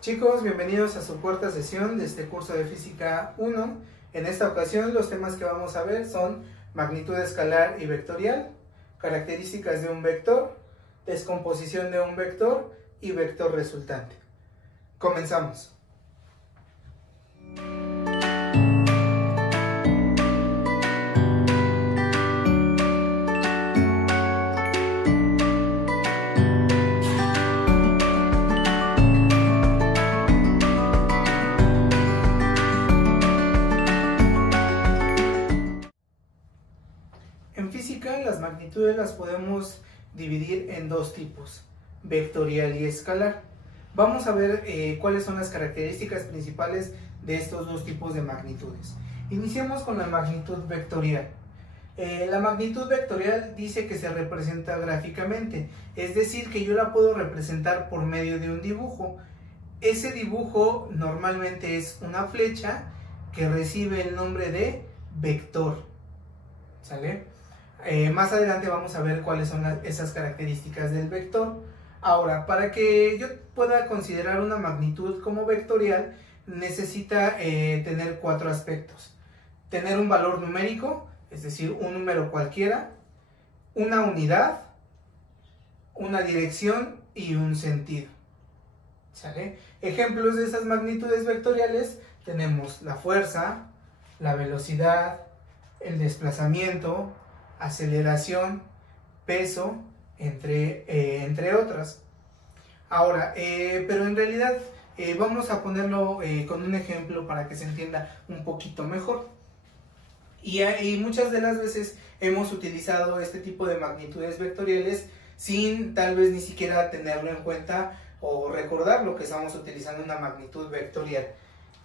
Chicos, bienvenidos a su cuarta sesión de este curso de Física 1. En esta ocasión los temas que vamos a ver son magnitud escalar y vectorial, características de un vector, descomposición de un vector y vector resultante. Comenzamos. En física, las magnitudes las podemos dividir en dos tipos, vectorial y escalar. Vamos a ver cuáles son las características principales de estos dos tipos de magnitudes. Iniciamos con la magnitud vectorial. La magnitud vectorial dice que se representa gráficamente, es decir, que yo la puedo representar por medio de un dibujo. Ese dibujo normalmente es una flecha que recibe el nombre de vector. ¿Sale? Más adelante vamos a ver cuáles son esas características del vector. Ahora, para que yo pueda considerar una magnitud como vectorial, necesita tener cuatro aspectos. Tener un valor numérico, es decir, un número cualquiera, una unidad, una dirección y un sentido. ¿Sale? Ejemplos de esas magnitudes vectoriales tenemos la fuerza, la velocidad, el desplazamiento, aceleración, peso, entre otras. Ahora, pero en realidad vamos a ponerlo con un ejemplo para que se entienda un poquito mejor. Y muchas de las veces hemos utilizado este tipo de magnitudes vectoriales sin tal vez ni siquiera tenerlo en cuenta o recordar lo que estamos utilizando una magnitud vectorial.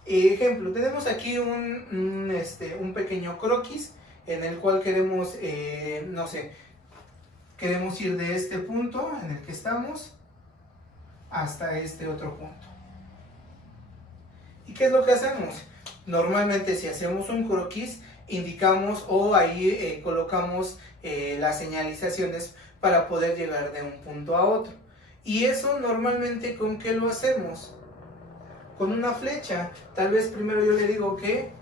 Ejemplo, tenemos aquí un pequeño croquis en el cual queremos, no sé, queremos ir de este punto en el que estamos hasta este otro punto. ¿Y qué es lo que hacemos? Normalmente si hacemos un croquis, indicamos o ahí colocamos las señalizaciones para poder llegar de un punto a otro. Y eso normalmente, ¿con qué lo hacemos? Con una flecha. Tal vez primero yo le digo que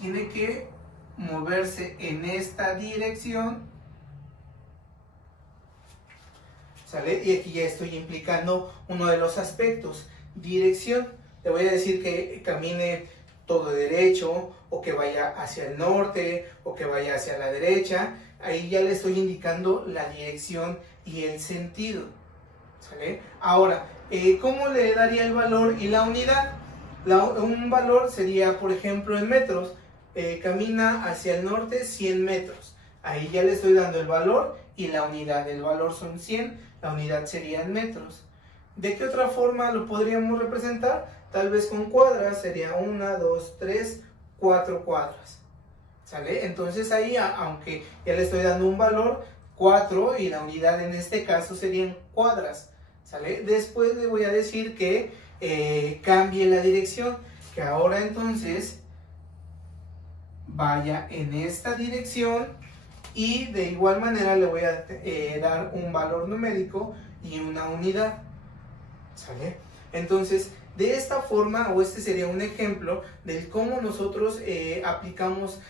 tiene que moverse en esta dirección, ¿sale? Y aquí ya estoy implicando uno de los aspectos, dirección. Le voy a decir que camine todo derecho, o que vaya hacia el norte, o que vaya hacia la derecha. Ahí ya le estoy indicando la dirección y el sentido, ¿sale? Ahora, ¿cómo le daría el valor y la unidad? Un valor sería, por ejemplo, en metros. Camina hacia el norte 100 metros. Ahí ya le estoy dando el valor y la unidad. El valor son 100, la unidad serían metros. ¿De qué otra forma lo podríamos representar? Tal vez con cuadras, sería 1, 2, 3, 4 cuadras. ¿Sale? Entonces ahí, aunque ya le estoy dando un valor, 4, y la unidad en este caso serían cuadras. ¿Sale? Después le voy a decir que cambie la dirección, que ahora entonces vaya en esta dirección, y de igual manera le voy a dar un valor numérico y una unidad. ¿Sale? Entonces, de esta forma, o este sería un ejemplo de cómo nosotros aplicamos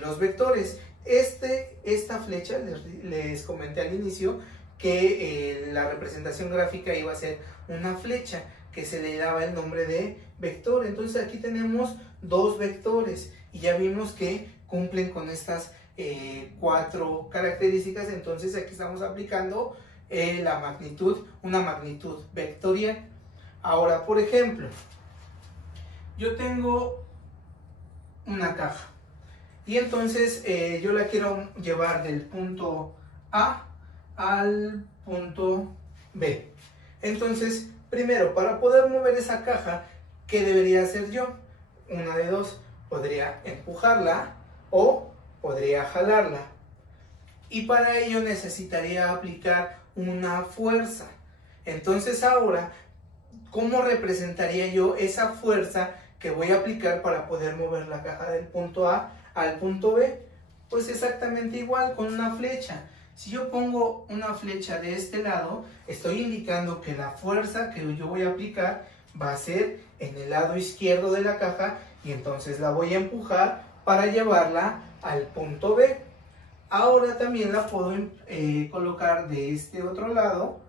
los vectores. Esta flecha, les comenté al inicio que la representación gráfica iba a ser una flecha que se le daba el nombre de vector. Entonces aquí tenemos dos vectores y ya vimos que cumplen con estas cuatro características. Entonces aquí estamos aplicando una magnitud vectorial. Ahora, por ejemplo, yo tengo una caja y entonces yo la quiero llevar del punto A al punto B. Entonces, primero, para poder mover esa caja, ¿qué debería hacer yo? Una de dos, podría empujarla o podría jalarla. Y para ello necesitaría aplicar una fuerza. Entonces ahora, ¿cómo representaría yo esa fuerza que voy a aplicar para poder mover la caja del punto A al punto B? Pues exactamente igual, con una flecha. Si yo pongo una flecha de este lado, estoy indicando que la fuerza que yo voy a aplicar va a ser en el lado izquierdo de la caja y entonces la voy a empujar para llevarla al punto B. Ahora también la puedo colocar de este otro lado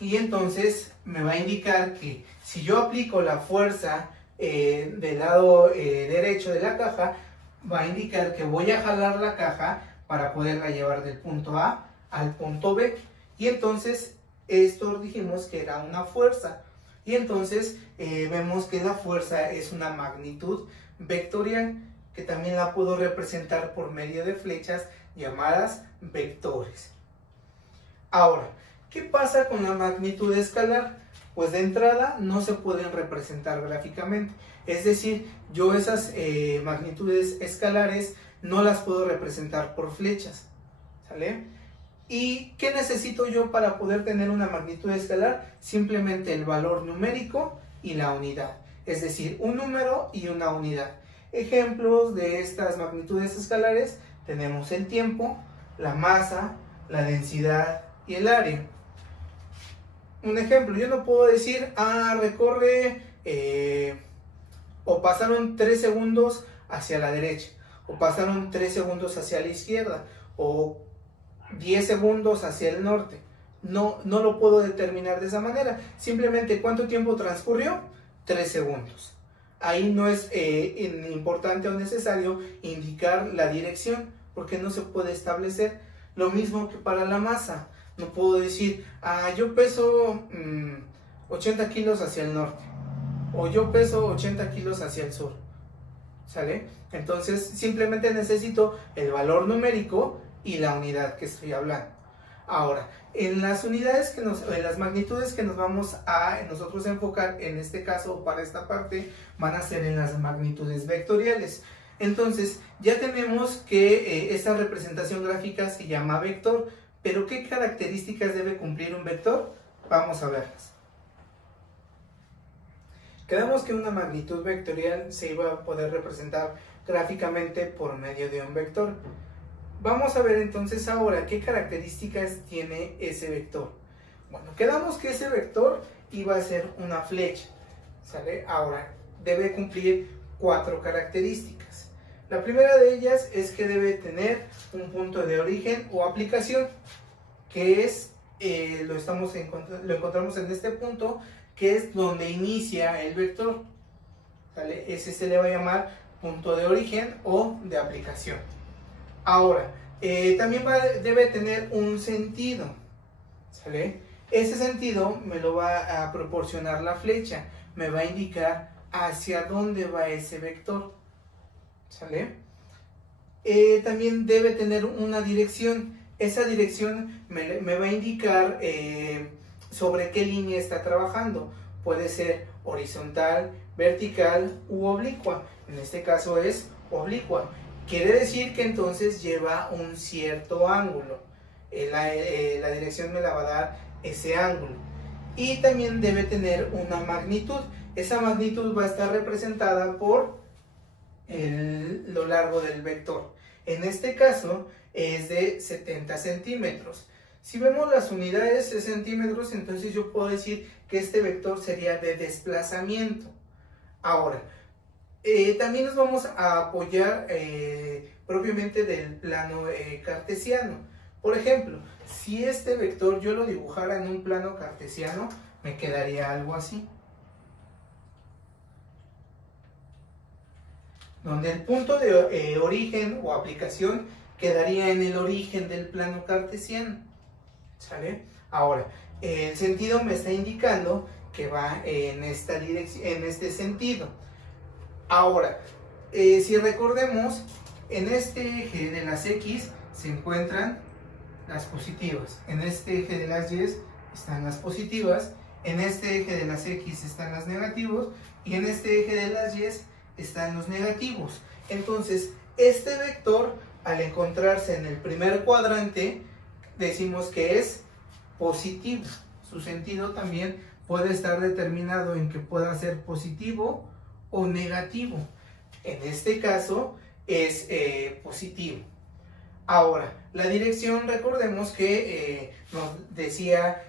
y entonces me va a indicar que si yo aplico la fuerza del lado derecho de la caja, va a indicar que voy a jalar la caja para poderla llevar del punto A al punto B. Y entonces esto dijimos que era una fuerza. Y entonces vemos que la fuerza es una magnitud vectorial, que también la puedo representar por medio de flechas llamadas vectores. Ahora, ¿qué pasa con la magnitud escalar? Pues de entrada no se pueden representar gráficamente. Es decir, yo esas magnitudes escalares no las puedo representar por flechas. ¿Sale? ¿Y qué necesito yo para poder tener una magnitud escalar? Simplemente el valor numérico y la unidad. Es decir, un número y una unidad. Ejemplos de estas magnitudes escalares tenemos el tiempo, la masa, la densidad y el área. Un ejemplo, yo no puedo decir, recorre o pasaron 3 segundos hacia la derecha, o pasaron 3 segundos hacia la izquierda, o 10 segundos hacia el norte. No lo puedo determinar de esa manera. Simplemente, ¿cuánto tiempo transcurrió? 3 segundos. Ahí no es importante o necesario indicar la dirección, porque no se puede establecer. Lo mismo que para la masa. No puedo decir, yo peso 80 kilos hacia el norte, o yo peso 80 kilos hacia el sur. ¿Sale? Entonces, simplemente necesito el valor numérico y la unidad que estoy hablando. Ahora, en las unidades en las magnitudes que nos vamos a nosotros enfocar en este caso para esta parte, van a ser en las magnitudes vectoriales. Entonces, ya tenemos que esta representación gráfica se llama vector, pero ¿qué características debe cumplir un vector? Vamos a verlas. Quedamos que una magnitud vectorial se iba a poder representar gráficamente por medio de un vector. Vamos a ver entonces ahora qué características tiene ese vector. Bueno, quedamos que ese vector iba a ser una flecha, ¿sale? Ahora, debe cumplir 4 características. La primera de ellas es que debe tener un punto de origen o aplicación, que es, lo encontramos en este punto, que es donde inicia el vector, ¿sale? Ese se le va a llamar punto de origen o de aplicación. Ahora, también debe tener un sentido, ¿sale? Ese sentido me lo va a proporcionar la flecha, me va a indicar hacia dónde va ese vector, ¿sale? También debe tener una dirección. Esa dirección me va a indicar sobre qué línea está trabajando. Puede ser horizontal, vertical u oblicua. En este caso es oblicua. Quiere decir que entonces lleva un cierto ángulo. La dirección me la va a dar ese ángulo. Y también debe tener una magnitud. Esa magnitud va a estar representada por lo largo del vector. En este caso es de 70 centímetros. Si vemos las unidades de centímetros, entonces yo puedo decir que este vector sería de desplazamiento. Ahora, también nos vamos a apoyar propiamente del plano cartesiano. Por ejemplo, si este vector yo lo dibujara en un plano cartesiano, me quedaría algo así, donde el punto de origen o aplicación quedaría en el origen del plano cartesiano, ¿sale? Ahora, el sentido me está indicando que va en esta dirección, en este sentido. Ahora, si recordemos, en este eje de las X se encuentran las positivas, en este eje de las Y están las positivas, en este eje de las X están las negativos y en este eje de las Y están los negativos. Entonces, este vector, al encontrarse en el primer cuadrante, decimos que es positivo. Su sentido también puede estar determinado en que pueda ser positivo o negativo. En este caso es positivo. Ahora, la dirección, recordemos que nos decía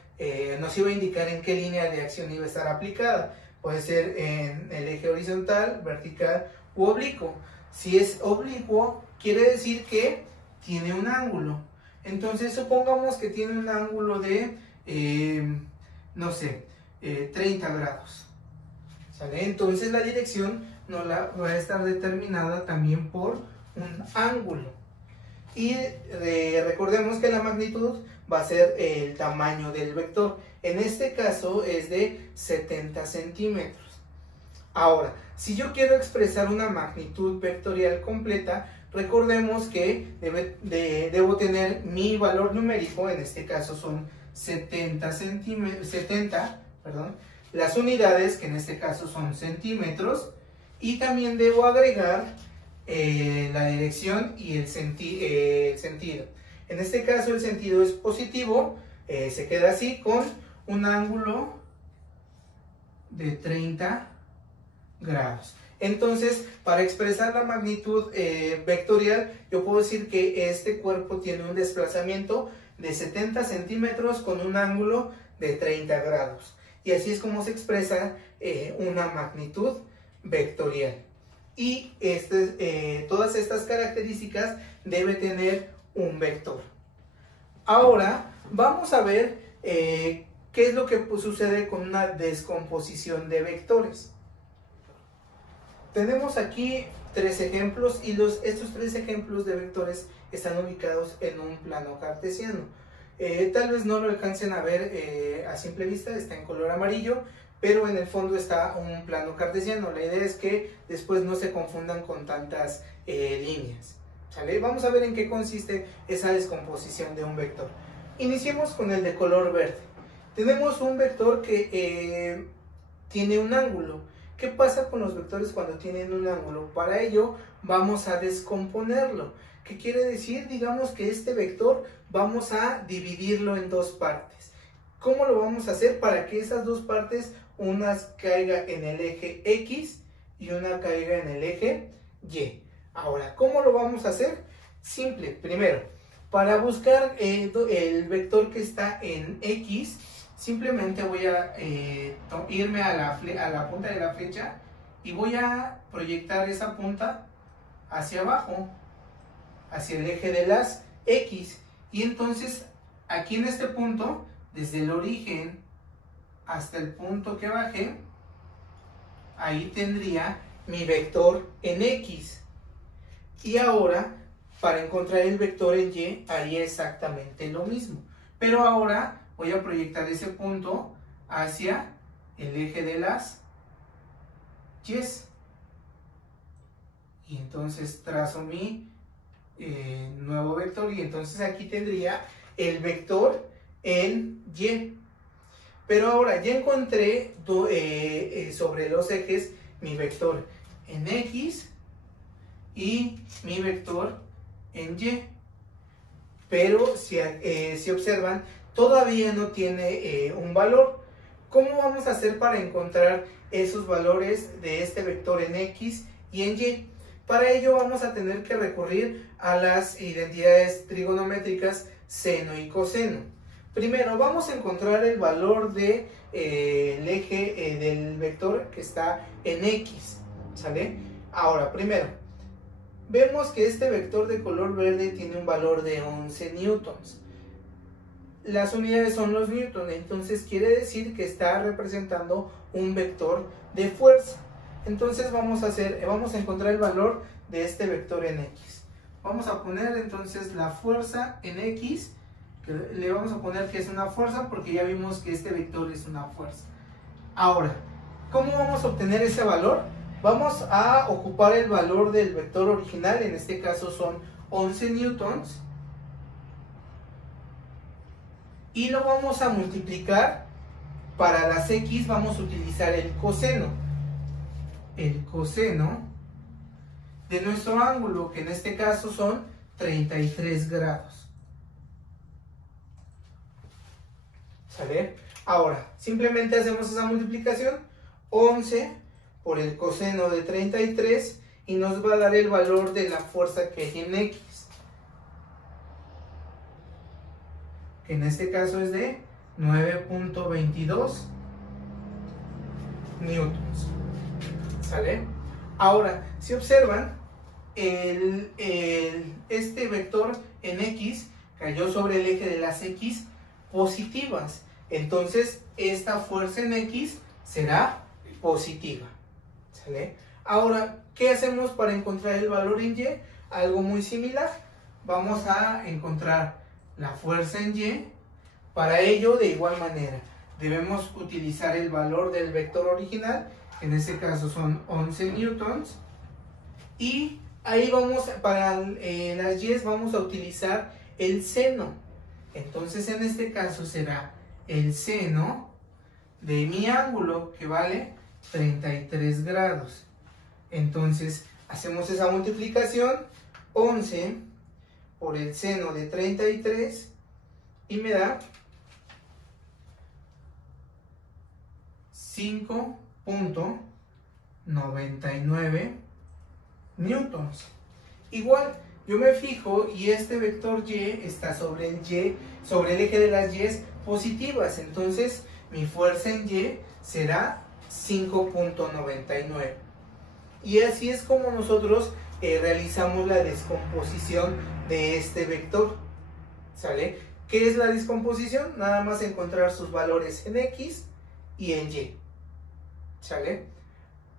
nos iba a indicar en qué línea de acción iba a estar aplicada. Puede ser en el eje horizontal, vertical u oblicuo. Si es oblicuo, quiere decir que tiene un ángulo. Entonces supongamos que tiene un ángulo de, no sé, 30 grados. ¿Sale? Entonces la dirección no la va a estar determinada también por un ángulo. Y recordemos que la magnitud va a ser el tamaño del vector. En este caso es de 70 centímetros. Ahora, si yo quiero expresar una magnitud vectorial completa, recordemos que debo tener mi valor numérico, en este caso son 70, las unidades, que en este caso son centímetros, y también debo agregar la dirección y el sentido. En este caso el sentido es positivo, se queda así con un ángulo de 30 grados. Entonces, para expresar la magnitud vectorial, yo puedo decir que este cuerpo tiene un desplazamiento de 70 centímetros con un ángulo de 30 grados. Y así es como se expresa una magnitud vectorial. Y todas estas características debe tener un vector. Ahora vamos a ver qué es lo que sucede con una descomposición de vectores. Tenemos aquí tres ejemplos y estos tres ejemplos de vectores están ubicados en un plano cartesiano. Tal vez no lo alcancen a ver a simple vista, está en color amarillo, pero en el fondo está un plano cartesiano. La idea es que después no se confundan con tantas líneas. ¿Sale? Vamos a ver en qué consiste esa descomposición de un vector. Iniciemos con el de color verde. Tenemos un vector que tiene un ángulo. ¿Qué pasa con los vectores cuando tienen un ángulo? Para ello vamos a descomponerlo. ¿Qué quiere decir? Digamos que este vector vamos a dividirlo en dos partes. ¿Cómo lo vamos a hacer? Para que esas dos partes, una caiga en el eje X y una caiga en el eje Y. Ahora, ¿cómo lo vamos a hacer? Simple. Primero, para buscar el vector que está en X, simplemente voy a irme a la punta de la flecha y voy a proyectar esa punta hacia abajo, hacia el eje de las X. Y entonces, aquí en este punto, desde el origen hasta el punto que bajé, ahí tendría mi vector en X. Y ahora, para encontrar el vector en Y, haría exactamente lo mismo. Pero ahora voy a proyectar ese punto hacia el eje de las Y. Y entonces trazo mi nuevo vector y entonces aquí tendría el vector en Y. Pero ahora ya encontré sobre los ejes mi vector en X y mi vector en Y. Pero si observan, todavía no tiene un valor. ¿Cómo vamos a hacer para encontrar esos valores de este vector en X y en Y? Para ello vamos a tener que recurrir a las identidades trigonométricas seno y coseno. Primero vamos a encontrar el valor del eje del vector que está en X, ¿sale? Ahora, primero, vemos que este vector de color verde tiene un valor de 11 newtons. Las unidades son los newtons, entonces quiere decir que está representando un vector de fuerza. Entonces vamos a encontrar el valor de este vector en X. Vamos a poner entonces la fuerza en X, que le vamos a poner que es una fuerza porque ya vimos que este vector es una fuerza. Ahora, ¿cómo vamos a obtener ese valor? Vamos a ocupar el valor del vector original, en este caso son 11 newtons, y lo vamos a multiplicar. Para las X vamos a utilizar el coseno. El coseno de nuestro ángulo, que en este caso son 33 grados. ¿Sale? Ahora, simplemente hacemos esa multiplicación, 11 por el coseno de 33, y nos va a dar el valor de la fuerza que hay en X, que en este caso es de 9.22 newtons. ¿Sale? Ahora, si observan, este vector en X cayó sobre el eje de las X positivas. Entonces, esta fuerza en X será positiva. ¿Sale? Ahora, ¿qué hacemos para encontrar el valor en Y? Algo muy similar. Vamos a encontrar la fuerza en Y. Para ello, de igual manera, debemos utilizar el valor del vector original. En este caso son 11 newtons. Y ahí vamos, para las Y vamos a utilizar el seno. Entonces, en este caso será el seno de mi ángulo, que vale 33 grados. Entonces, hacemos esa multiplicación, 11 por el seno de 33, y me da 5.99 newtons. Igual, yo me fijo y este vector Y está sobre el eje de las Y positivas. Entonces, mi fuerza en Y será 5.99. Y así es como nosotros realizamos la descomposición de este vector. ¿Sale? ¿Qué es la descomposición? Nada más encontrar sus valores en X y en Y. ¿Sale?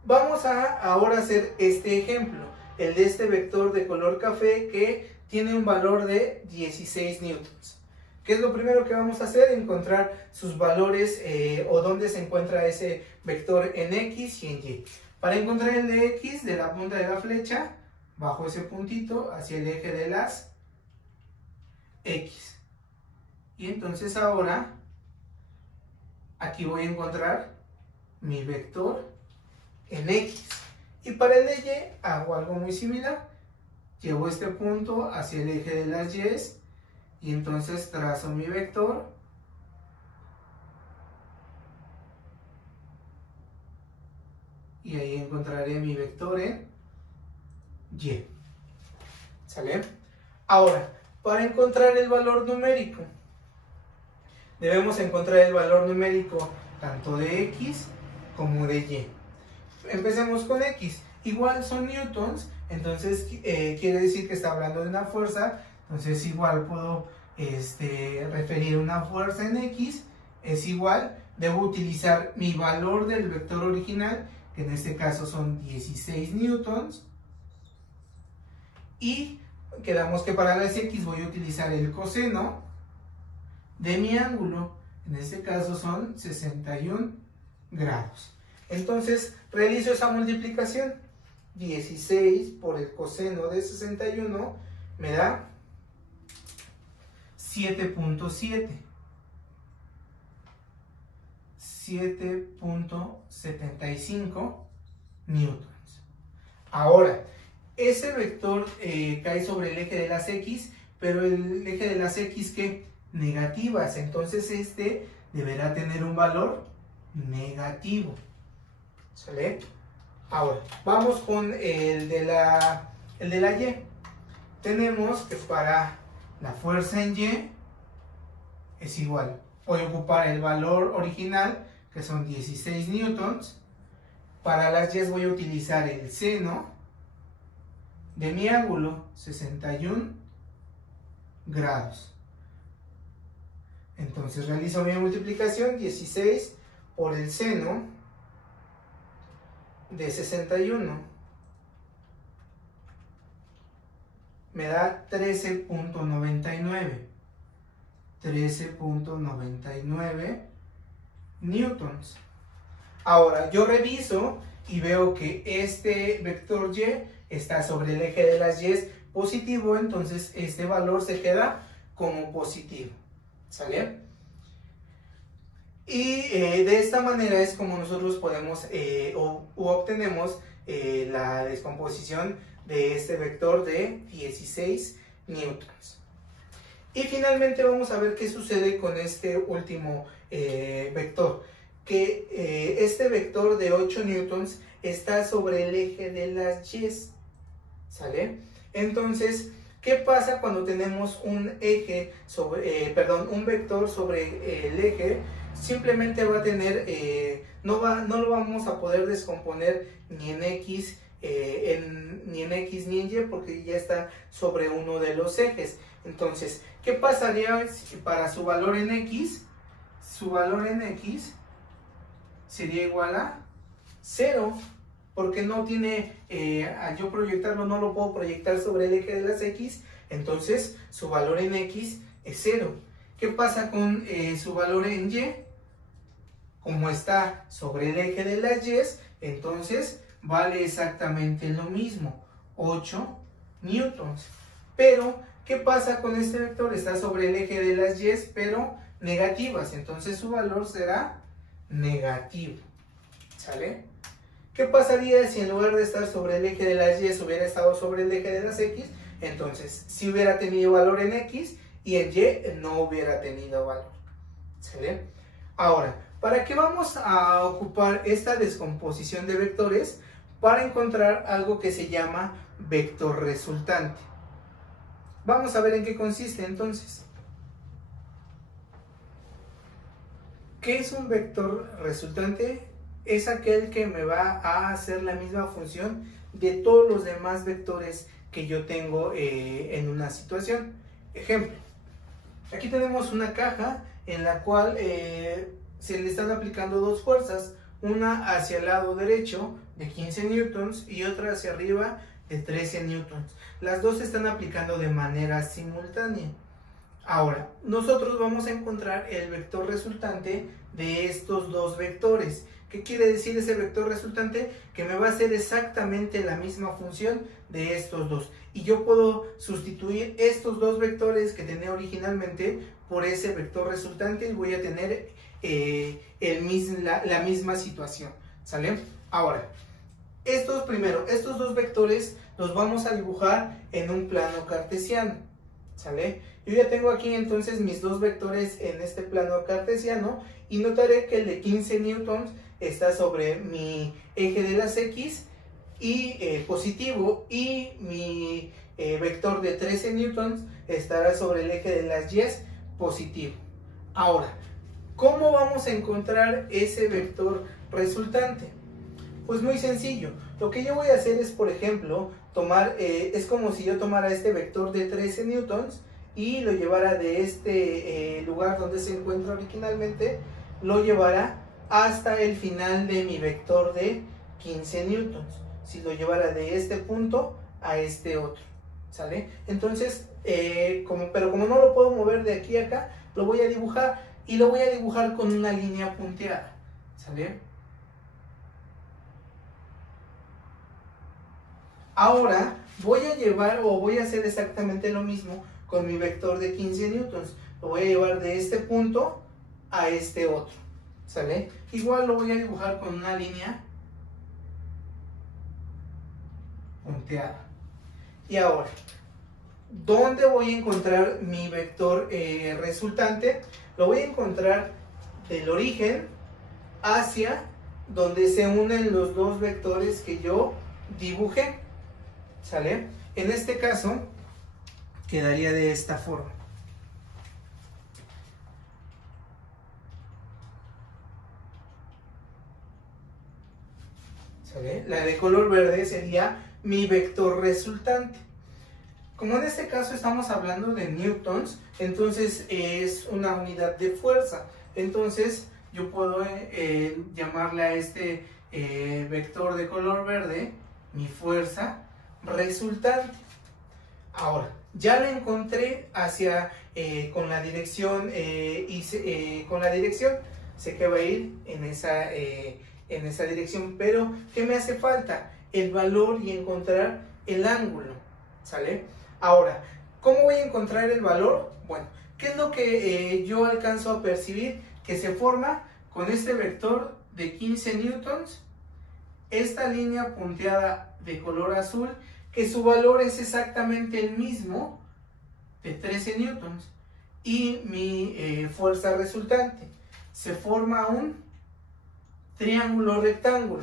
Vamos a ahora hacer este ejemplo, el de este vector de color café que tiene un valor de 16 newtons. ¿Qué es lo primero que vamos a hacer? Encontrar sus valores o dónde se encuentra ese vector en X y en Y. Para encontrar el de X, de la punta de la flecha, bajo ese puntito hacia el eje de las X. Y entonces ahora, aquí voy a encontrar mi vector en X. Y para el de Y hago algo muy similar. Llevo este punto hacia el eje de las Y y entonces trazo mi vector y ahí encontraré mi vector en Y. ¿Sale? Ahora, para encontrar el valor numérico, debemos encontrar el valor numérico tanto de X como de Y. Empecemos con X. Igual son newtons, entonces quiere decir que está hablando de una fuerza. Entonces igual puedo referir una fuerza en X es igual, debo utilizar mi valor del vector original, que en este caso son 16 newtons, y quedamos que para las X voy a utilizar el coseno de mi ángulo, en este caso son 61 grados. Entonces realizo esa multiplicación, 16 por el coseno de 61 me da 7.7, 7.75 newtons. Ahora, ese vector cae sobre el eje de las X, pero el eje de las X, ¿qué? Negativas. Entonces este deberá tener un valor negativo. ¿Sale? Ahora, vamos con el de la Y. Tenemos que para la fuerza en Y es igual. Voy a ocupar el valor original, que son 16 newtons. Para las Y voy a utilizar el seno de mi ángulo, 61 grados. Entonces realizo mi multiplicación, 16 por el seno de 61 me da 13.99 newtons. Ahora yo reviso y veo que este vector Y está sobre el eje de las Y positivo, entonces este valor se queda como positivo. ¿Sale? Y de esta manera es como nosotros podemos obtenemos la descomposición de este vector de 16 newtons. Y finalmente vamos a ver qué sucede con este último vector, que este vector de 8 newtons está sobre el eje de las Y. ¿Sale? Entonces, ¿Qué pasa cuando tenemos un vector sobre el eje? Simplemente va a tener, no lo vamos a poder descomponer ni en X, ni en Y, porque ya está sobre uno de los ejes. Entonces, ¿qué pasaría si para su valor en X? Su valor en X sería igual a 0, porque no tiene, al yo proyectarlo, no lo puedo proyectar sobre el eje de las X, entonces su valor en X es 0. ¿Qué pasa con su valor en Y? Como está sobre el eje de las Y, entonces vale exactamente lo mismo, 8 newtons. Pero, ¿qué pasa con este vector? Está sobre el eje de las Y, pero negativas, entonces su valor será negativo. ¿Sale? ¿Qué pasaría si en lugar de estar sobre el eje de las Y hubiera estado sobre el eje de las X? Entonces, si hubiera tenido valor en X y en Y no hubiera tenido valor. ¿Sale? Ahora, ¿para qué vamos a ocupar esta descomposición de vectores? Para encontrar algo que se llama vector resultante. Vamos a ver en qué consiste entonces. ¿Qué es un vector resultante? Es aquel que me va a hacer la misma función de todos los demás vectores que yo tengo en una situación. Ejemplo, aquí tenemos una caja en la cual se le están aplicando dos fuerzas, una hacia el lado derecho de 15 newtons y otra hacia arriba de 13 newtons. Las dos se están aplicando de manera simultánea. Ahora, nosotros vamos a encontrar el vector resultante de estos dos vectores. ¿Qué quiere decir ese vector resultante? Que me va a hacer exactamente la misma función de estos dos. Y yo puedo sustituir estos dos vectores que tenía originalmente por ese vector resultante y voy a tener la misma situación. ¿Sale? Ahora, estos dos vectores los vamos a dibujar en un plano cartesiano. ¿Sale? Yo ya tengo aquí entonces mis dos vectores en este plano cartesiano y notaré que el de 15 newtons está sobre mi eje de las X y positivo, y mi vector de 13 newtons estará sobre el eje de las Y positivo. Ahora, ¿cómo vamos a encontrar ese vector resultante? Pues muy sencillo. Lo que yo voy a hacer es, por ejemplo, es como si yo tomara este vector de 13 newtons y lo llevara de este lugar donde se encuentra originalmente, lo llevara hasta el final de mi vector de 15 newtons. Si lo llevara de este punto a este otro, ¿sale? Entonces, pero como no lo puedo mover de aquí a acá, lo voy a dibujar, y lo voy a dibujar con una línea punteada, ¿sale? Ahora voy a hacer exactamente lo mismo con mi vector de 15 newtons. Lo voy a llevar de este punto a este otro, ¿sale? Igual lo voy a dibujar con una línea punteada. Y ahora, ¿dónde voy a encontrar mi vector resultante? Lo voy a encontrar del origen hacia donde se unen los dos vectores que yo dibujé, ¿sale? En este caso quedaría de esta forma. ¿Sale? La de color verde sería mi vector resultante. Como en este caso estamos hablando de newtons, entonces es una unidad de fuerza. Entonces yo puedo llamarle a este vector de color verde mi fuerza resultante. Ahora, ya lo encontré con la dirección sé que va a ir en esa dirección, pero ¿qué me hace falta? El valor y encontrar el ángulo, ¿sale? Ahora, ¿cómo voy a encontrar el valor? Bueno, ¿qué es lo que yo alcanzo a percibir? Que se forma con este vector de 15 newtons, esta línea punteada de color azul, que su valor es exactamente el mismo de 13 newtons, y mi fuerza resultante. Se forma un triángulo rectángulo.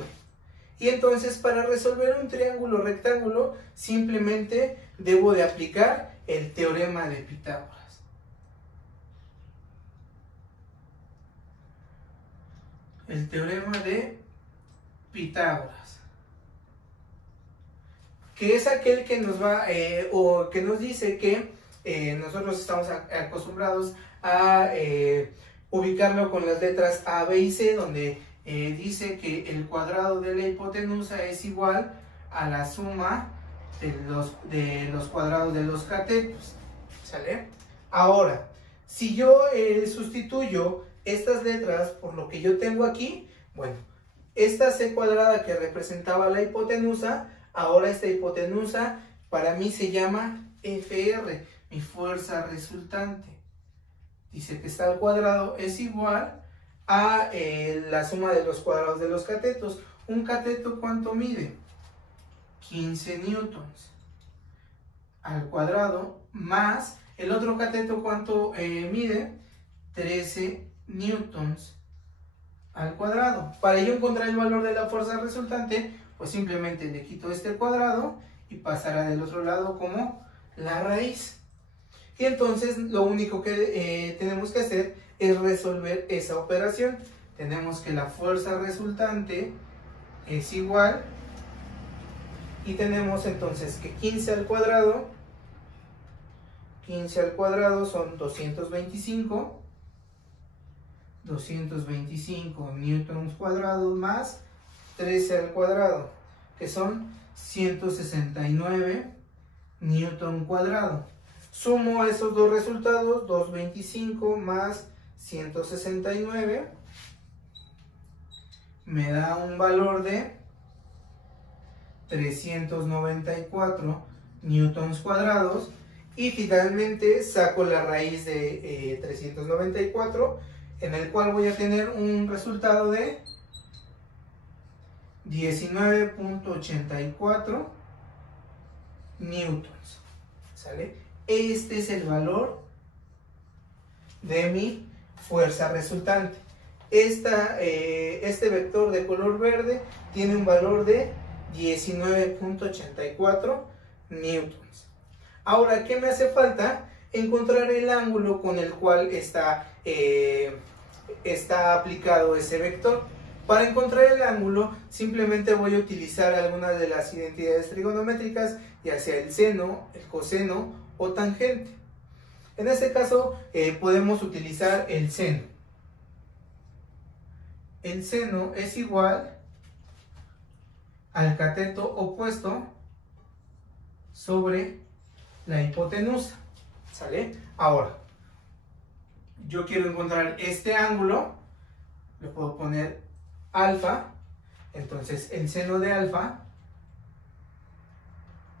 Y entonces, para resolver un triángulo rectángulo simplemente debo de aplicar el teorema de Pitágoras. El teorema de Pitágoras, que es aquel que nos va o que nos dice que nosotros estamos acostumbrados a ubicarlo con las letras A, B y C, donde dice que el cuadrado de la hipotenusa es igual a la suma de los cuadrados de los catetos, ¿sale? Ahora, si yo sustituyo estas letras por lo que yo tengo aquí, bueno, esta C cuadrada que representaba la hipotenusa, ahora esta hipotenusa para mí se llama FR, mi fuerza resultante. Dice que está al cuadrado es igual a la suma de los cuadrados de los catetos. ¿Un cateto cuánto mide? 15 newtons al cuadrado, más el otro cateto cuánto mide? 13 newtons al cuadrado. Para yo encontrar el valor de la fuerza resultante, pues simplemente le quito este cuadrado y pasará del otro lado como la raíz. Y entonces lo único que tenemos que hacer es resolver esa operación. Tenemos que la fuerza resultante es igual, y tenemos entonces que 15 al cuadrado son 225 newtons cuadrados más 13 al cuadrado, que son 169 newton cuadrado. Sumo esos dos resultados, 225 más 169, me da un valor de 394 newtons cuadrados, y finalmente saco la raíz de 394, en el cual voy a tener un resultado de 19.84 newtons, ¿sale? Este es el valor de mi fuerza resultante. Este vector de color verde tiene un valor de 19.84 newtons. Ahora, ¿qué me hace falta? Encontrar el ángulo con el cual está aplicado ese vector. Para encontrar el ángulo, simplemente voy a utilizar algunas de las identidades trigonométricas, ya sea el seno, el coseno o tangente. En este caso, podemos utilizar el seno. El seno es igual al cateto opuesto sobre la hipotenusa, ¿sale? Ahora, yo quiero encontrar este ángulo, le puedo poner alfa, entonces el seno de alfa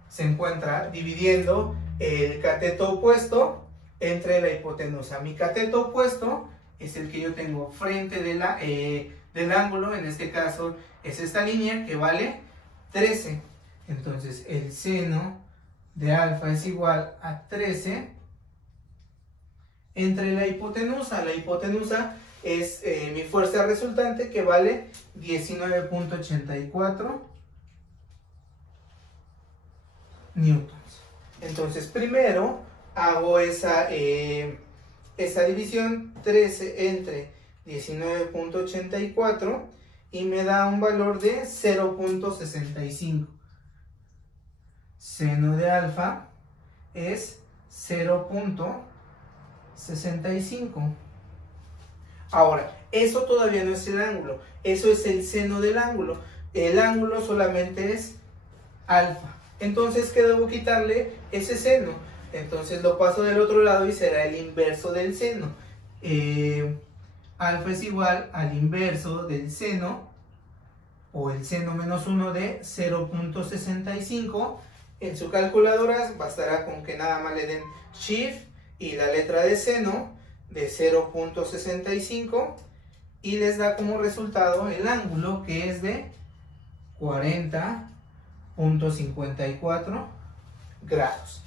se encuentra dividiendo el cateto opuesto entre la hipotenusa. Mi cateto opuesto es el que yo tengo frente del ángulo, en este caso es esta línea que vale 13. Entonces el seno de alfa es igual a 13 entre la hipotenusa. La hipotenusa es mi fuerza resultante, que vale 19.84 newtons. Entonces primero hago esa división, 13 entre 19.84, y me da un valor de 0.65. Seno de alfa es 0.65. Ahora, eso todavía no es el ángulo, eso es el seno del ángulo. El ángulo solamente es alfa. Entonces, ¿qué debo quitarle? Ese seno. Entonces lo paso del otro lado y será el inverso del seno. Alfa es igual al inverso del seno, o el seno menos 1 de 0.65. En su calculadora bastará con que nada más le den Shift y la letra de seno de 0.65, y les da como resultado el ángulo, que es de 40.54 grados.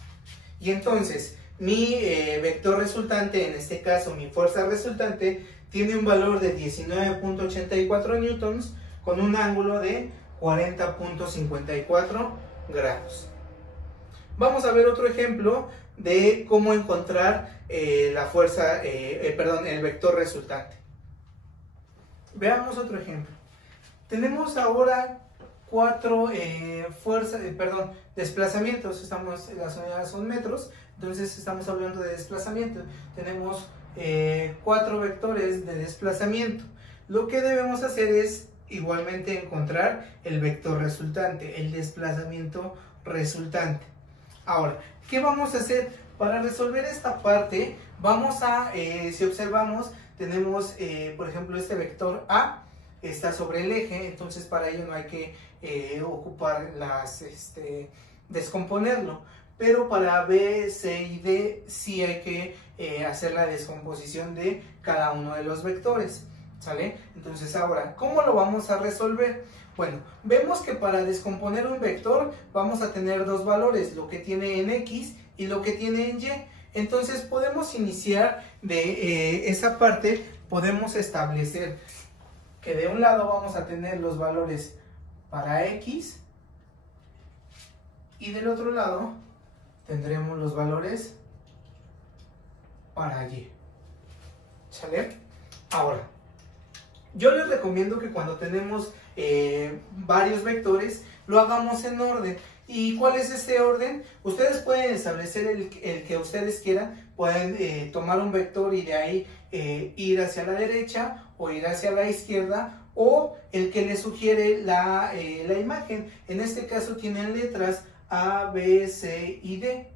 Y entonces mi vector resultante, en este caso mi fuerza resultante, tiene un valor de 19.84 newtons con un ángulo de 40.54 grados. Vamos a ver otro ejemplo de cómo encontrar la fuerza, el vector resultante. Veamos otro ejemplo. Tenemos ahora 4 desplazamientos. Las unidades son metros, entonces estamos hablando de desplazamiento. Tenemos 4 vectores de desplazamiento. Lo que debemos hacer es igualmente encontrar el vector resultante, el desplazamiento resultante. Ahora, ¿qué vamos a hacer? Para resolver esta parte, vamos a, si observamos, tenemos, por ejemplo, este vector A está sobre el eje, entonces para ello no hay que descomponerlo. Pero para B, C y D sí hay que hacer la descomposición de cada uno de los vectores, ¿sale? Entonces ahora, ¿cómo lo vamos a resolver? Bueno, vemos que para descomponer un vector vamos a tener dos valores, lo que tiene en X y lo que tiene en Y. Entonces podemos iniciar de esa parte, podemos establecer que de un lado vamos a tener los valores para X y del otro lado tendremos los valores para Y. ¿Sale? Ahora, yo les recomiendo que cuando tenemos varios vectores lo hagamos en orden. ¿Y cuál es este orden? Ustedes pueden establecer el que ustedes quieran. Pueden tomar un vector y de ahí ir hacia la derecha o ir hacia la izquierda, o el que les sugiere la imagen. En este caso tienen letras A, B, C y D.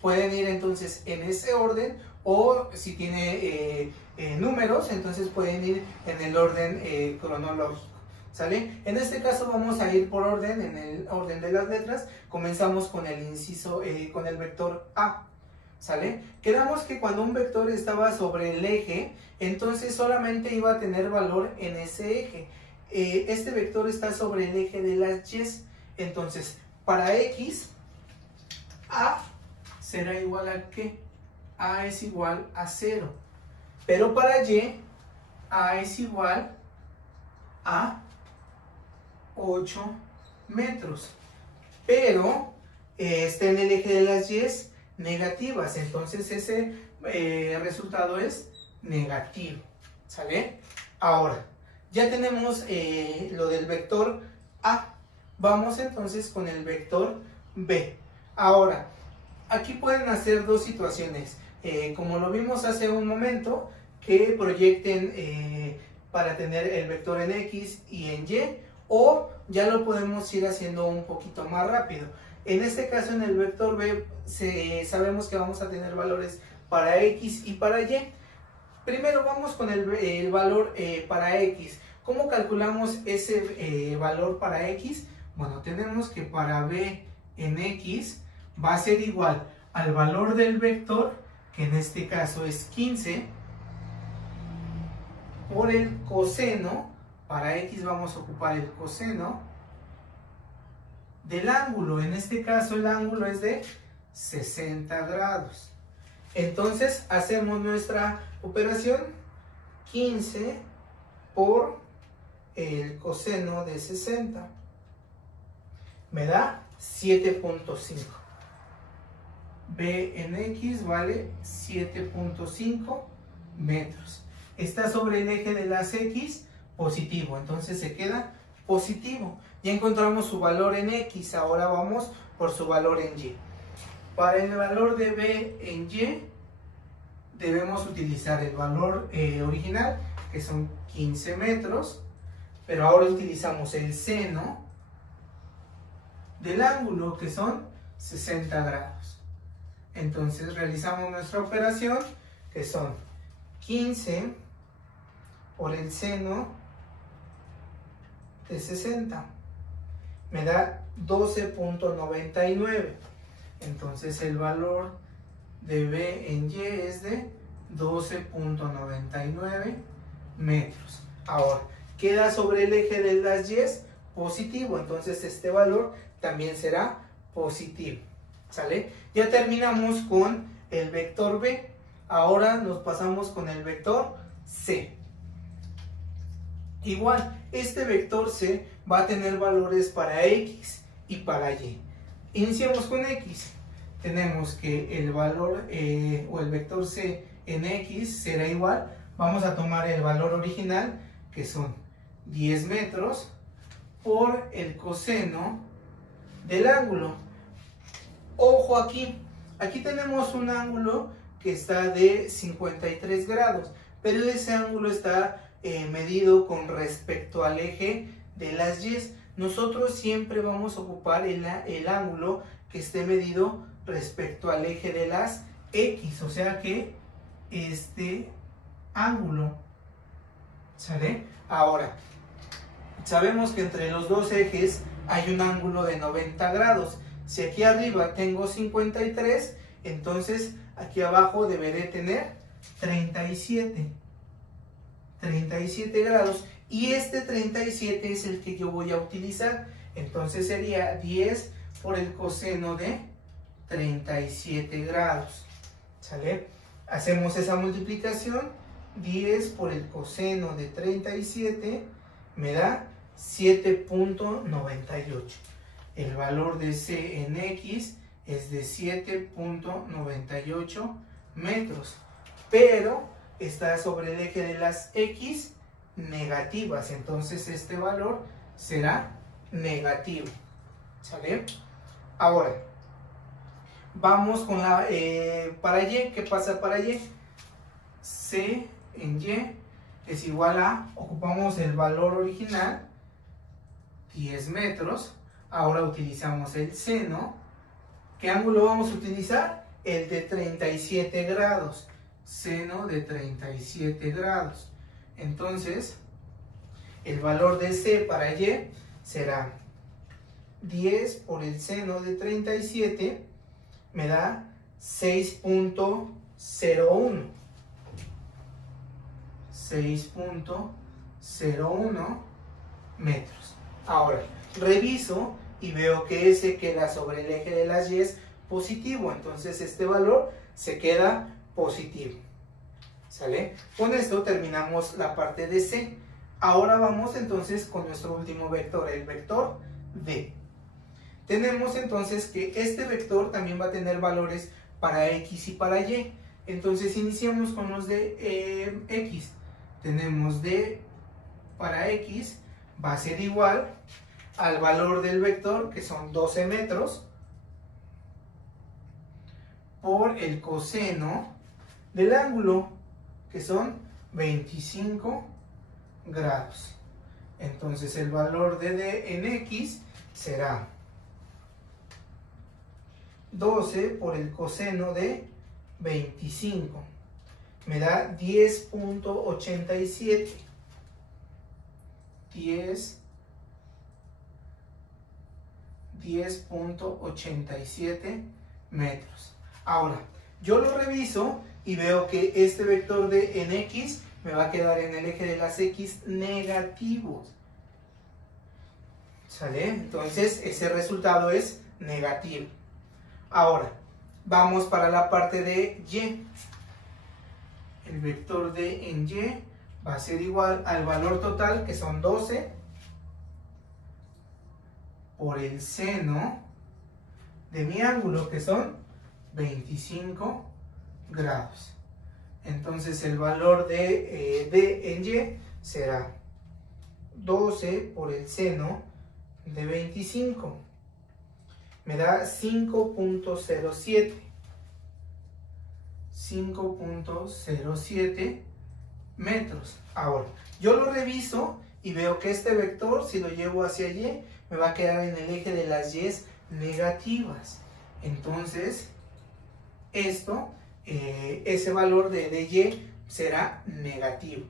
Pueden ir entonces en ese orden, o si tiene números, entonces pueden ir en el orden cronológico. ¿Sale? En este caso vamos a ir por orden, en el orden de las letras. Comenzamos con el inciso, con el vector A. ¿Sale? Quedamos que cuando un vector estaba sobre el eje, entonces solamente iba a tener valor en ese eje. Este vector está sobre el eje de las Y. Entonces, para X, A será igual a ¿qué? A es igual a 0. Pero para Y, A es igual a 8 metros. Pero está en el eje de las Y negativas, entonces ese resultado es negativo. ¿Sale? Ahora, ya tenemos lo del vector A. Vamos entonces con el vector B. Ahora, aquí pueden hacer dos situaciones. Como lo vimos hace un momento, que proyecten para tener el vector en X y en Y, o ya lo podemos ir haciendo un poquito más rápido. En este caso, en el vector B, sabemos que vamos a tener valores para X y para Y. Primero vamos con el valor para X. ¿Cómo calculamos ese valor para X? Bueno, tenemos que para B en X va a ser igual al valor del vector, que en este caso es 15, por el coseno. Para X vamos a ocupar el coseno del ángulo. En este caso el ángulo es de 60 grados. Entonces hacemos nuestra operación. 15 por el coseno de 60 me da 7.5. B en X vale 7.5 metros. Está sobre el eje de las X, positivo, entonces se queda positivo. Ya encontramos su valor en X, ahora vamos por su valor en Y. Para el valor de B en Y debemos utilizar el valor original, que son 15 metros, pero ahora utilizamos el seno del ángulo, que son 60 grados. Entonces realizamos nuestra operación, que son 15 por el seno de 60, me da 12.99. entonces el valor de B en Y es de 12.99 metros. Ahora, queda sobre el eje de las Y positivo, entonces este valor también será positivo. ¿Sale? Ya terminamos con el vector B. Ahora nos pasamos con el vector C. Igual, este vector C va a tener valores para X y para Y. Iniciamos con X. tenemos que el valor o el vector c en x será igual, vamos a tomar el valor original, que son 10 metros, por el coseno del ángulo. Ojo aquí, aquí tenemos un ángulo que está de 53 grados, pero ese ángulo está medido con respecto al eje de las y. Nosotros siempre vamos a ocupar el ángulo que esté medido respecto al eje de las x, o sea que este ángulo, ¿sale? Ahora, sabemos que entre los dos ejes hay un ángulo de 90 grados. Si aquí arriba tengo 53, entonces aquí abajo deberé tener 37 grados. Y este 37 es el que yo voy a utilizar. Entonces sería 10 por el coseno de 37 grados. ¿Sale? Hacemos esa multiplicación. 10 por el coseno de 37 me da 7.98. El valor de c en x es de 7.98 metros. Pero está sobre el eje de las x negativas, entonces este valor será negativo. ¿Sale? Ahora vamos con la para y. ¿Qué pasa para y? C en y es igual a, ocupamos el valor original, 10 metros. Ahora utilizamos el seno. ¿Qué ángulo vamos a utilizar? El de 37 grados. Seno de 37 grados. Entonces, el valor de c para y será 10 por el seno de 37, me da 6.01. 6.01 metros. Ahora, reviso y veo que S queda sobre el eje de las y positivo, entonces este valor se queda positivo. ¿Sale? Con esto terminamos la parte de C. Ahora vamos entonces con nuestro último vector, el vector D. Tenemos entonces que este vector también va a tener valores para X y para Y. Entonces iniciamos con los de X. Tenemos D para X va a ser igual al valor del vector, que son 12 metros, por el coseno del ángulo, que son 25 grados. Entonces el valor de D en X será 12 por el coseno de 25. Me da 10.87. 10.87 metros. Ahora, yo lo reviso y veo que este vector de en X me va a quedar en el eje de las X negativos. ¿Sale? Entonces, ese resultado es negativo. Ahora, vamos para la parte de Y. El vector de en Y va a ser igual al valor total, que son 12, por el seno de mi ángulo, que son 25 grados. Entonces el valor de D en Y será 12 por el seno de 25. Me da 5.07. 5.07 metros. Ahora, yo lo reviso y veo que este vector, si lo llevo hacia Y, me va a quedar en el eje de las Y negativas. Entonces, ese valor de Y será negativo.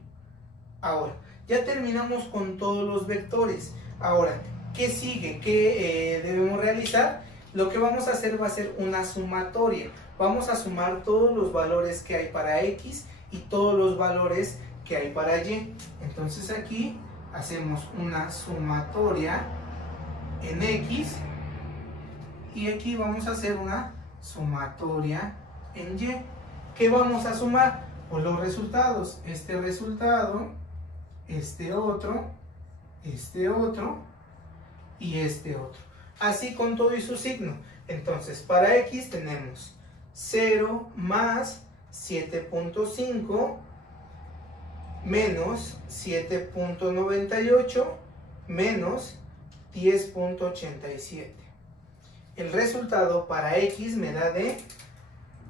Ahora, ya terminamos con todos los vectores. Ahora, ¿qué sigue? ¿Qué debemos realizar? Lo que vamos a hacer va a ser una sumatoria. Vamos a sumar todos los valores que hay para X y todos los valores que hay para Y. Entonces aquí hacemos una sumatoria en X y aquí vamos a hacer una sumatoria en Y. ¿Qué vamos a sumar? Pues los resultados. Este resultado, este otro y este otro. Así con todo y su signo. Entonces, para x tenemos 0 más 7.5 menos 7.98 menos 10.87. El resultado para x me da de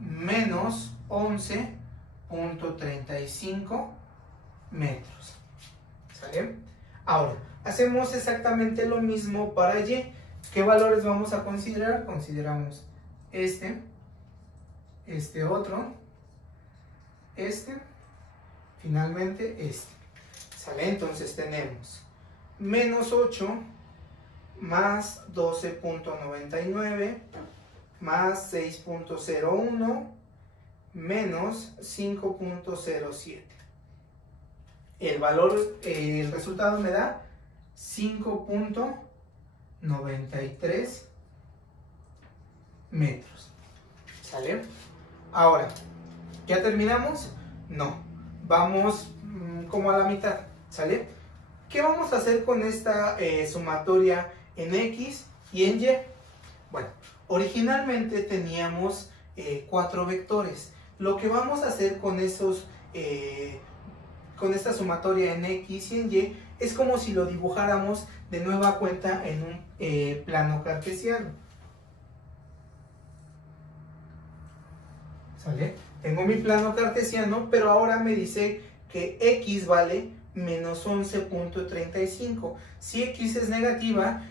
menos 11.35 metros. ¿Sale? Ahora, hacemos exactamente lo mismo para y. ¿Qué valores vamos a considerar? Consideramos este otro, finalmente este. ¿Sale? Entonces tenemos menos 8 más 12.99 más 6.01 menos 5.07. El resultado me da 5.93 metros. ¿Sale? Ahora, ¿ya terminamos? No, vamos como a la mitad. ¿Sale? ¿Qué vamos a hacer con esta sumatoria en X y en Y? Bueno, originalmente teníamos 4 vectores. Lo que vamos a hacer con con esta sumatoria en X y en Y es como si lo dibujáramos de nueva cuenta en un plano cartesiano. ¿Sale? Tengo mi plano cartesiano, pero ahora me dice que X vale menos 11.35. Si X es negativa,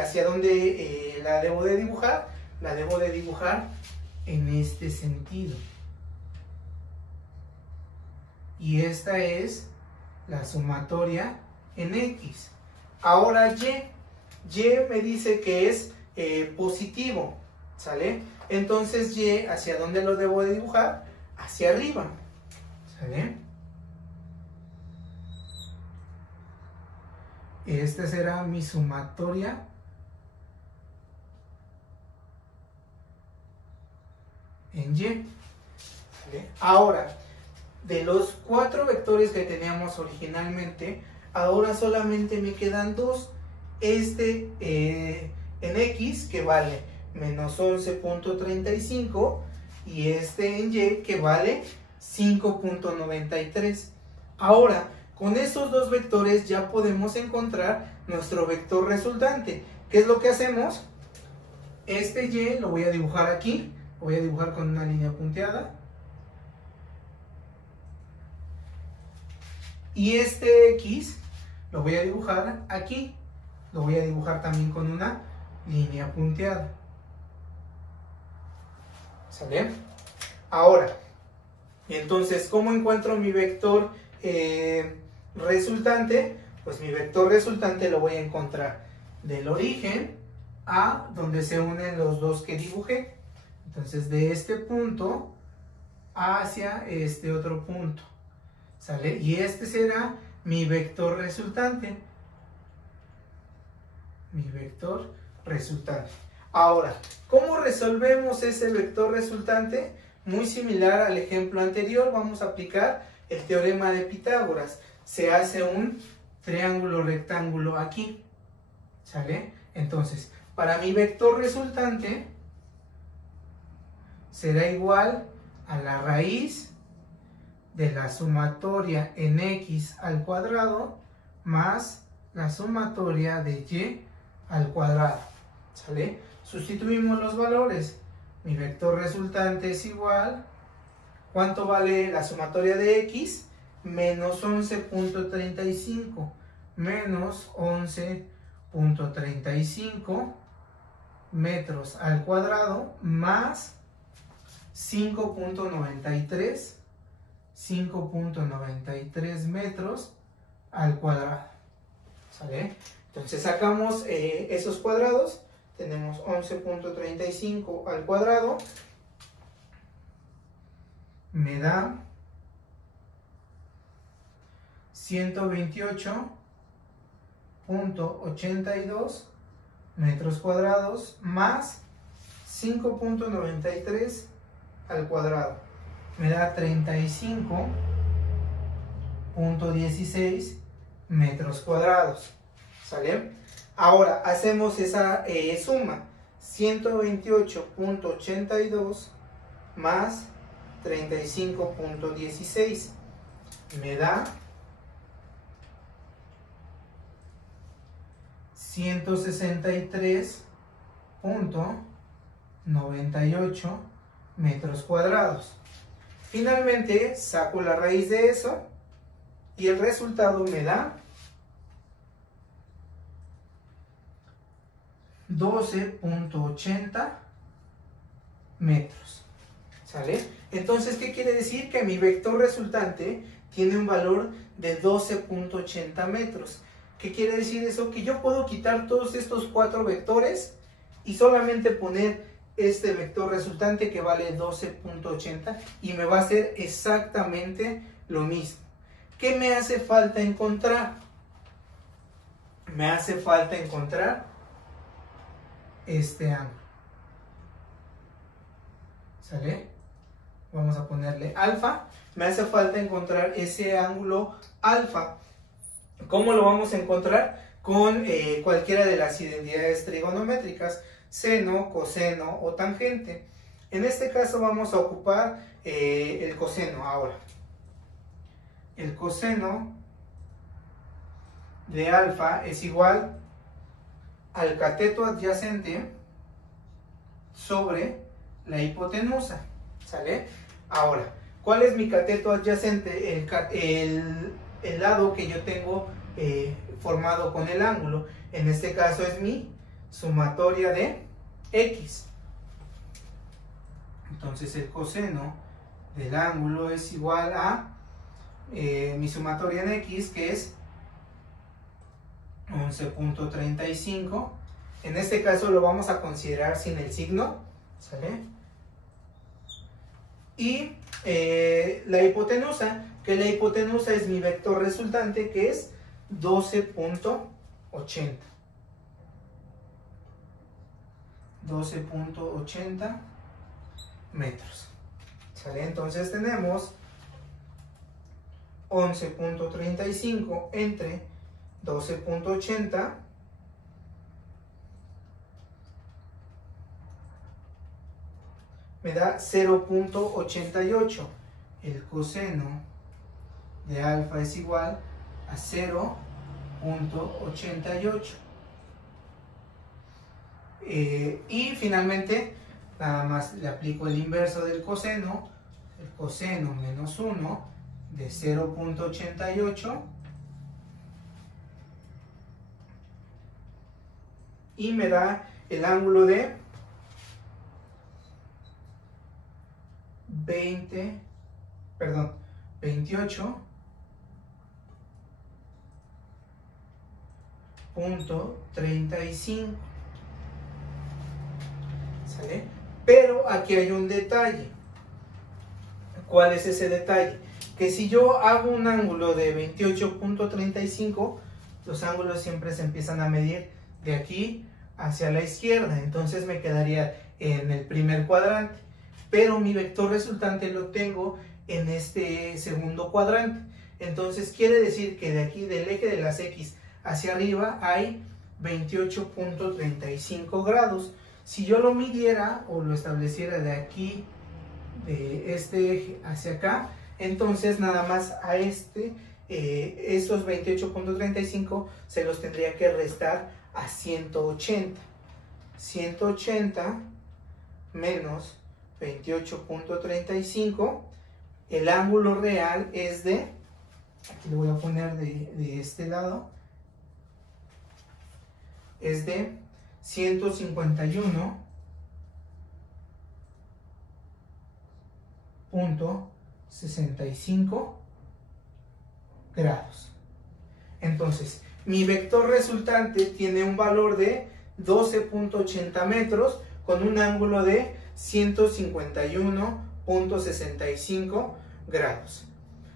¿hacia dónde la debo de dibujar? La debo de dibujar en este sentido. Y esta es la sumatoria en X. Ahora Y me dice que es positivo, ¿sale? Entonces Y, ¿hacia dónde lo debo de dibujar? Hacia arriba, ¿sale? Esta será mi sumatoria en Y. ¿Sale? Ahora, de los 4 vectores que teníamos originalmente, ahora solamente me quedan 2. En X, que vale menos 11.35, y en Y, que vale 5.93. Ahora, con estos 2 vectores ya podemos encontrar nuestro vector resultante. ¿Qué es lo que hacemos? Y lo voy a dibujar aquí, lo voy a dibujar con una línea punteada. Y X lo voy a dibujar aquí, lo voy a dibujar también con una línea punteada. ¿Sale? Ahora, entonces, ¿cómo encuentro mi vector resultante? Pues mi vector resultante lo voy a encontrar del origen a donde se unen los dos que dibujé. Entonces, de este punto hacia este otro punto. ¿Sale? Y este será mi vector resultante. Mi vector resultante. Ahora, ¿cómo resolvemos ese vector resultante? Muy similar al ejemplo anterior, vamos a aplicar el teorema de Pitágoras. Se hace un triángulo rectángulo aquí. ¿Sale? Entonces, para mi vector resultante será igual a la raíz de la sumatoria en X al cuadrado más la sumatoria de Y al cuadrado. ¿Sale? Sustituimos los valores. Mi vector resultante es igual. ¿Cuánto vale la sumatoria de X? Menos 11.35 menos 11.35 metros al cuadrado más 5.93 metros al cuadrado. ¿Sale? Entonces sacamos esos cuadrados. Tenemos 11.35 al cuadrado. Me da 128.82 metros cuadrados más 5.93 al cuadrado. Me da 35.16 metros cuadrados. ¿Sale? Ahora hacemos esa suma. 128.82 más 35.16 me da 163.98 metros cuadrados. Finalmente saco la raíz de eso y el resultado me da 12.80 metros. ¿Sale? Entonces, ¿qué quiere decir? Que mi vector resultante tiene un valor de 12.80 metros. ¿Qué quiere decir eso? Que yo puedo quitar todos estos 4 vectores y solamente poner este vector resultante que vale 12.80 y me va a hacer exactamente lo mismo. ¿Qué me hace falta encontrar? Me hace falta encontrar este ángulo. ¿Sale? Vamos a ponerle alfa. Me hace falta encontrar ese ángulo alfa. ¿Cómo lo vamos a encontrar? Con cualquiera de las identidades trigonométricas, seno, coseno o tangente. En este caso vamos a ocupar el coseno ahora. El coseno de alfa es igual al cateto adyacente sobre la hipotenusa. ¿Sale? Ahora, ¿cuál es mi cateto adyacente? El lado que yo tengo formado con el ángulo. En este caso es mi sumatoria de x. Entonces el coseno del ángulo es igual a mi sumatoria en x, que es 11.35. En este caso lo vamos a considerar sin el signo. ¿Sale? Y la hipotenusa, que la hipotenusa es mi vector resultante, que es 12.80. 12.80 metros. ¿Sale? Entonces tenemos 11.35 entre 12.80 me da 0.88. El coseno de alfa es igual a 0.88. Y finalmente, nada más le aplico el inverso del coseno. El coseno menos 1 de 0.88. Y me da el ángulo de 28.35. ¿Sale? Pero aquí hay un detalle. ¿Cuál es ese detalle? Que si yo hago un ángulo de 28.35, los ángulos siempre se empiezan a medir de aquí hacia la izquierda. Entonces me quedaría en el primer cuadrante. Pero mi vector resultante lo tengo en este segundo cuadrante. Entonces quiere decir que de aquí, del eje de las X hacia arriba, hay 28.35 grados. Si yo lo midiera o lo estableciera de aquí, de este eje hacia acá, entonces nada más a esos 28.35 se los tendría que restar a 180. 180 menos 28.35, el ángulo real es de, aquí lo voy a poner de este lado, es de 151.65 grados. Entonces, mi vector resultante tiene un valor de 12.80 metros con un ángulo de 151.65 grados.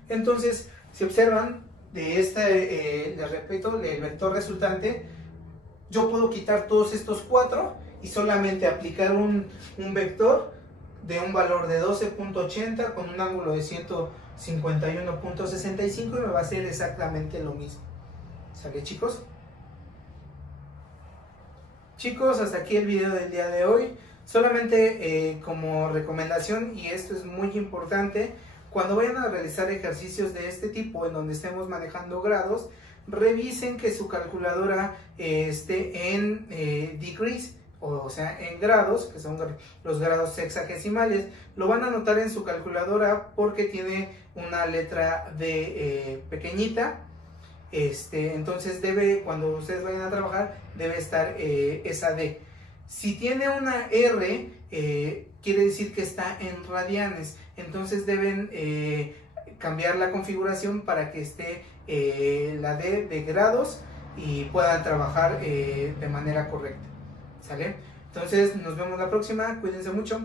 Entonces, si observan, de les repito, el vector resultante, yo puedo quitar todos estos 4 y solamente aplicar un vector de un valor de 12.80 con un ángulo de 151.65 y me va a hacer exactamente lo mismo. ¿Sale, chicos? Chicos, hasta aquí el video del día de hoy. Solamente como recomendación, y esto es muy importante, cuando vayan a realizar ejercicios de este tipo en donde estemos manejando grados, revisen que su calculadora esté en degrees, o sea en grados, que son los grados sexagesimales. Lo van a notar en su calculadora porque tiene una letra D pequeñita. Entonces cuando ustedes vayan a trabajar, debe estar esa D. Si tiene una R, quiere decir que está en radianes. Entonces deben cambiar la configuración para que esté la D de grados y puedan trabajar de manera correcta. ¿Sale? Entonces nos vemos la próxima. Cuídense mucho.